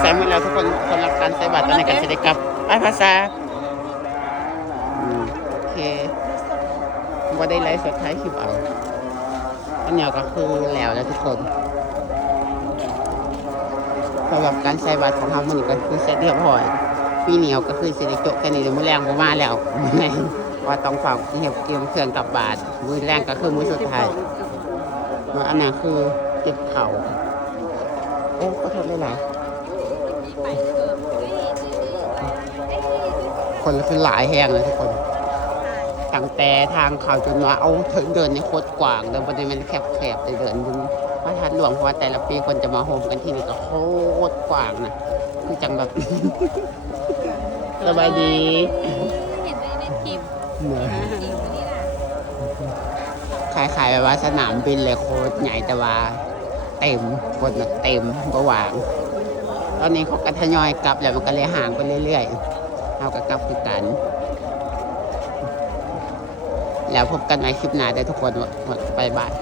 ใส่หมดแล้วทุกคนสำหรับการใส่บาตรตอนนี้ก็จะได้กลับไปภาษาโอเคว่าได้ไลฟ์สดท้ายคลิปเอาอันนี้ก็คือแล้วทุกคนสำหรับการใส่บาตรของเรามันก็คือเสร็จเรียบร้อยปีเหนียวก็คือสิได้จบแค่นี้เดี๋ยวมื้อแรงบ่มาแล้วว่าต้องฝากเก็บเครื่องกับบาตรมื้อแรงก็คือมื้อสุดท้ายอันนั้นคือเก็บเข่าโอ้ขอโทษหลายๆคนคือหลายแห้งเลยทุกคนตั้งแต่ทางเขาจนว่าเอาถึงเดินในโคตรกว้างเดินบริเวณแคบๆเดินบนพระธาตุหลวงเพราะว่าแต่ละปีคนจะมาโฮมกันที่นี่ก็โคตรกว้างนะคือจังแบบ สบายดีเห็นในคลิปขายแบบว่าสนามบินเลยโคตรใหญ่แต่ว่าเต็มคนเต็มก็วางตอนนี้เขาก็ทยอยกลับแล้วมันก็เลยห่างไปเรื่อยๆเราก็กลับคือกันแล้วพบกันในคลิปหน้าได้ทุกคนไปบ้าน